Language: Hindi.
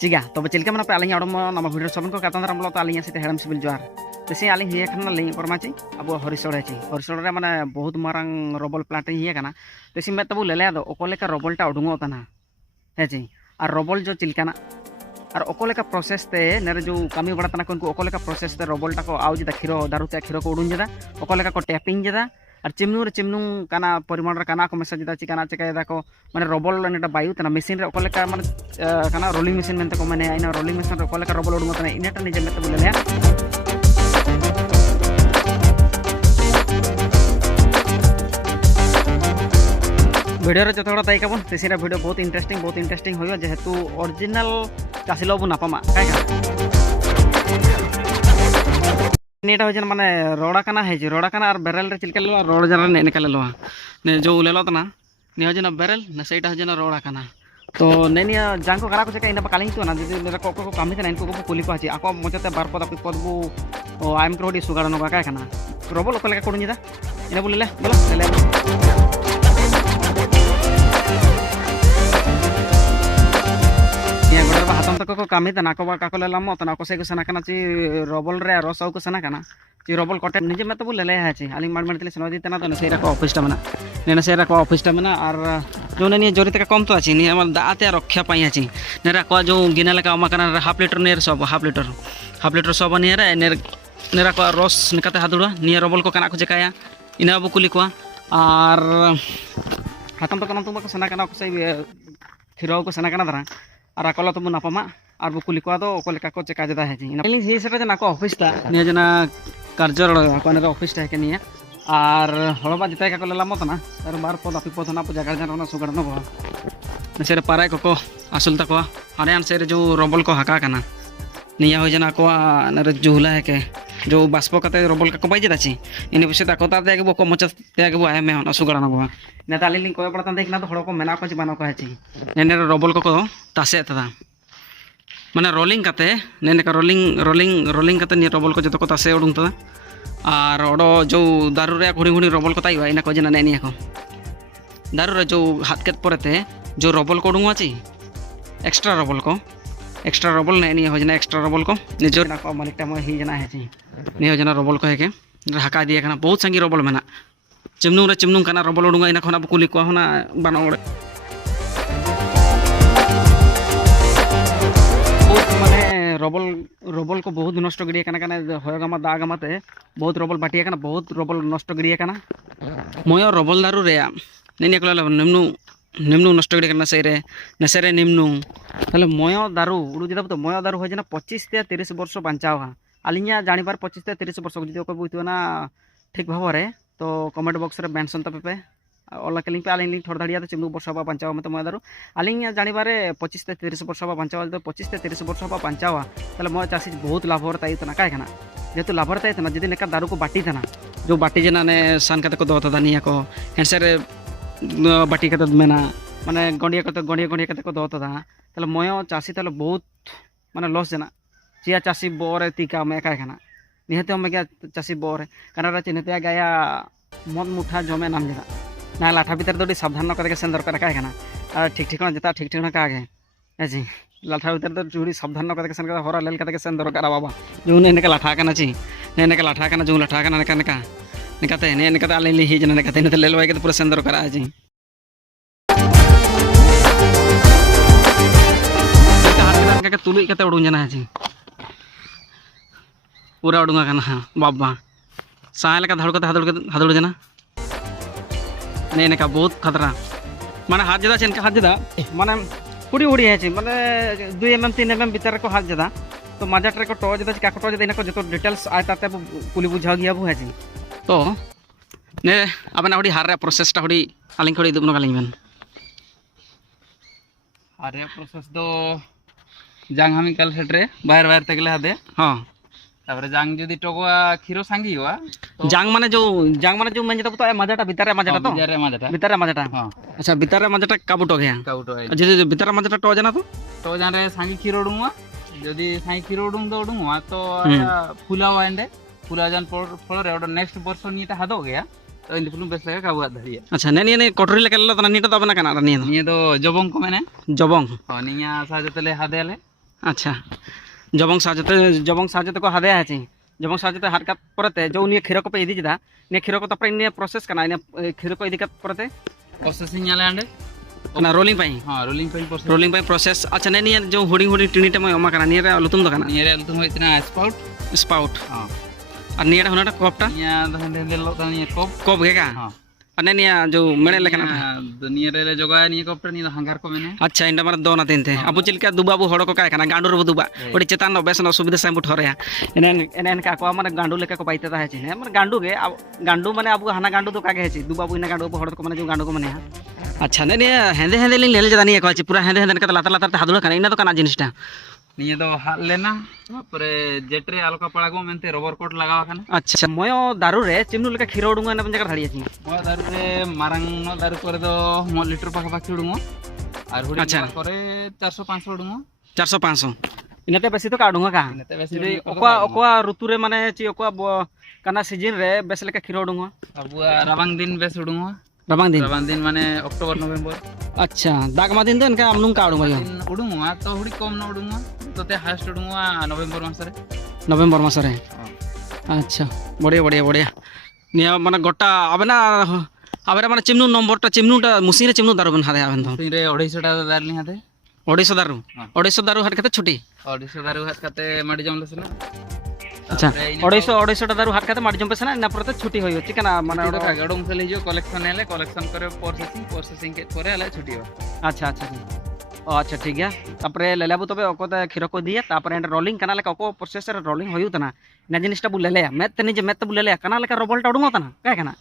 चिगा तब चलका मन पे आलिंग अडम नम भिडियो सबन को कातन रामलो तो आलिंग से हेडम सिबिल जोहार तेसी आलिंग हिया खना लिंग परमाची अब हरिसोड़ है हरिसोड़ रे माने बहुत मारंग रबल प्लांट हिया कना तेसी में तब लेले दो ओकोलेका रबलटा उडुंगो तना हेची और रबल जो चिलकाना और ओकोलेका प्रोसेस ते नेरे जो कमी बड़ा तना को ओकोलेका प्रोसेस ते रबलटा को आउ जिदा खीरो दारुते खीरो को उडुं जदा ओकोलेका को टैपिंग जदा और चिमनू काना परिमाण रे काना को मेसा जिदा चिकाना चिकायदा को माने रबल नेटा बायु तना मशीन रे ओकोलेका माने काना रोलिंग मशीन मेनते को माने आइना रोलिंग मशीन रे ओकोलेका रबल उडुं तना इनेटा निजे मेते बोले वीडियो जो थोड़ा तय कबन तेसीरा वीडियो बहुत इंटरेस्टिंग हो जेहेतु ओरिजिनल चासी लोग नापामा काय नेटा हो माने रोड़ा कना है रोड़ा कना और बेरल रे चिलका लेलो रोड़ जरा ने निकाल लेलो ने जो लेलो तना ने हो बेरल ने सेटा हो रोड़ा कना तो नेनिया जांग को करा को चेका इना कालिंग तो ना जदि मेरा को कामी तना इनको को कुली को आछि आको मचते बार पद अपि पद बु आइम क्रोडी सुगाड़ नो काय कना रोबो लोकल का कोडुनिदा इना बोले बोलो ले हाथम तक को कामी तना को काको लेलाम तना को से को सना कना ची रबल रे रसौ को सना कना ची रबल कटे निजे में तो बोले ले हाची आलिंग मार मारतले सनोदी तना तो सेरा को ऑफिस टा मना नेना सेरा को ऑफिस टा मना और जो ने जोरित का कम तो आची नि हमर दाते रक्षा पाई आची नेरा को जो गिना लका अमा कना हाफ लीटर नेर सब हाफ लीटर सब नेर नेरा को रस निकाते हादुड़ा नि रबल को कना को चकाया इना बु कुली को और हाथम तो कना तुम को सना कना को से खिरो को सना कना दरा और अकल तो नापामा और बुकुली को दो ओकोलेका को चेका जदा है जी इन सेटा जना को ऑफिस ता निया जना कार्य को ने ऑफिस ता के निया और हळबा जिता का कोला मतना और बार पद अपि पदना पूजा कर जना सुगड़ न बा नसेरे पाराय को असुल तको आने अनसेरे जो रबल को हका कना निया हो जना को नरे जुहला है के जो बाष्प कते रबल का को बाई जदा छी इन विषय ता कोता दे के बो को मच दे के बो आय में सुगड़ न बा नेताली लिंग कोय पड़ता देखना तो हड़ो को मेना को बना को है छी नेने रबल को तासे तदा माने रोलिंग कते नेने का रोलिंग कते नि रबल को जतो को तासे उडुं तदा और ओडो जो दारू रे घुणी रबल को ताइवा इना को जना नेनिया को दारू रे जो हाथ केत परते जो रबल को उडुं आची एक्स्ट्रा रबल ने नि हो जना एक्स्ट्रा रबल को निजो ना को मालिक टा ही जना है छी नि हो जना रबल को है के हका दिया kana बहुत संगी रबल मेना चिमनू काना रबल उडुंगा इना खना कुली को होना बाना ओड़े माने रबल को बहुत नष्ट गिडिया काना होयगामा दागामाते बहुत रबल बाटिया काना बहुत रबल नष्ट गिडिया काना मयो रबल दारू रे नेने को निम्नु नष्ट गिडिया काना सेरे नसेरे निम्नु ताले मयो दारू उडु जिदा तो मयो दारू हो जना 25 से 30 वर्ष बांचावा आलिया जानिबार 25 से 30 वर्ष जदि को बुइतोना ठीक भाव रे तो कमेंट बॉक्स रे मेंशन त पे ओला के लिंक पे आलिंग थोड़ा धड़िया तो चिमनु वर्ष बा पंचावा मत मय दारू आलिंग जानिबारे 25 से 30 वर्ष बा पंचावा तो 25 से 30 वर्ष बा पंचावा तले मय चासी बहुत लाभ होता इतना काय कना जेतु लाभ होता इतना जदि नेका दारू को बाटी तना जो बाटी जना ने सान कते को दोता दानिया को हेंसे रे बाटी कते मेना माने गंडिया कते को दोता दा तले मय चासी तले बहुत माने लॉस जना चिया चासी बोरे तिका मे काय कना निहते हम क्या चासी बोरे कनारा चिन्हते गया मन मुठा जमे नाम जरा ना लाठा भीतर तो सावधान करके सेन दरकार काय कना और ठीक ठिकाना जता ठीक ठिकाना का आगे जी लाठा भीतर तो चूड़ी सावधान करके सेन होरा लेल करके सेन दरकार बाबा जो ने के लाठा कना ची ने के लाठा कना जो लाठा कना ने निकाते ने निकाते आले ली जने निकाते ने लेल वाई के पूरा सेन दरकार आ जी का तुलुई कते उडुं जना है जी पूरा उडुंगा कना बाबा सायल का धड़कते हादुड़ जना ने का बहुत खतरा माने हाथ जदा चेन का हाथ जदा माने हुड़ी है माने 2 mm 3 mm भीतर को हाथ जदा तो मजा ट्रे को टो जदा का टो जदा इना को जतो डिटेल्स आताते कुली बुझा गया बु है जी तो ने आबना हुड़ी हार रे प्रोसेस टा हुड़ी आलिंग खड़ी दुबनो गालिंग बेन हारे प्रोसेस दो जांग हमी कल सेट्रे बाहर तगले हादे हां तापर जांग जदी टोगवा खीरो सांगी हुआ तो जांग माने जो मैं जता तो मजाटा भीतर मजाटा हां अच्छा भीतर मजाटा काबुटो गया जदी भीतर मजाटा टो जाना तो जान रे सांगी खीरो उडुंगा जदी सांगी खीरो उडुंग दो उडुंगा तो फुलावा एंडे फुला जान फल रे ओडो नेक्स्ट वर्ष नीटा हादो गया तो इन फुलुम बेस लगा काबुआ धरिया अच्छा ने कोटरी लेके लो तना नीटा तो बना कना नी दो जबंग को मैंने जबंग हां निया सा जतले हादेले अच्छा जबंग साजते को हादे है जबंग साजते हारकत परते जो निया खीरो को पे इदी जदा निया खीरो को तपरे निया प्रोसेस करना निया खीरो को इदी कत परते प्रोसेसिंग याले अंडे ना रोलिंग पाई हां रोलिंग पे प्रोसेस अच्छा ने निया जो हुडी हुडी टिनी टम अमा करना निया लुतुम दो करना नियर तुम इतना स्पाउट हां और निया होना कोपटा निया दे लो तनी कोप गेगा हां और निया जो मेणे लेकना दुनिया रे जगह निया कोपटा निया हंगार को मेने अच्छा इंडा मार दो ना तीन थे अब चिलका दुबाबू हड़ को काय करना गांडू रे दुबा ओडी चेतान नो बेस नो सुविधा से ठोरे एन का को माने गांडू लेका को पाइते है छिने माने गांडू गे गांडू माने अब हाना गांडू तो कागे है दुबाबू इना गांडू हड़ को माने जो गांडू को माने अच्छा ने हेंदे हेंदे लिंग लेले जदा निया को पूरा हेंदे हेंदे का लातर लातर हादुला कना इना तो कना जिनिसटा निया दो हाल लेना तारपरे जेटरे आलका पड़ागो मेनते रबर कोट लगावा कना अच्छा मयो दारू रे चिमनु लेका खीरो उडुंगा ना बंजा धाड़ी अछि मो दारू रे मारंग नो दारू करे दो 1 लीटर पाखा पाखी उडुंगो आर हुडी अच्छा करे 400 500 उडुंगो 400 500 इनते बेसी तो काडुंगा का इनते बेसी ओका ऋतु रे माने ची ओका कना सीजन रे बेस लेका खीरो उडुंगा अब राबांग दिन बेस उडुंगो रबांग दिन माने अक्टोबर नवंबर अच्छा दागमा दिन तो इनका हमनु का उडुंगा दिन उडुंगो तो हुडी कम न उडुंगो तोते हाईएस्ट उडुंगो नवंबर मास रे अच्छा बढ़िया बढ़िया बढ़िया निया माने गोटा अबना अबरा माने चिमनु नंबरटा चिमनुटा मुसी रे चिमनु दारू बन हादे आबन तो रे 250 टा दारली हाते 250 दारू हट कते छुटी 250 दारू हात काते माडी जमले सना अच्छा 250 टा दारू हट कते माडी जंपे सना ना परते छुटी होय अछि कना माने ओडो का गडोम से लिजो कलेक्शन हेले कलेक्शन करे प्रोसेसिंग के थोरे हले छुटी हो अच्छा अच्छा अच्छा ठीक है तापरे लेलेबु तबे ओकोते खीरो को दिया तापरे एंड रोलिंग कना लेका ओको प्रोसेसर रोलिंग होयु तना ना जिनिसटा बु लेले मेत निजे मेत बु लेले कना लेका रोबलटा उडुंगो तना काय कना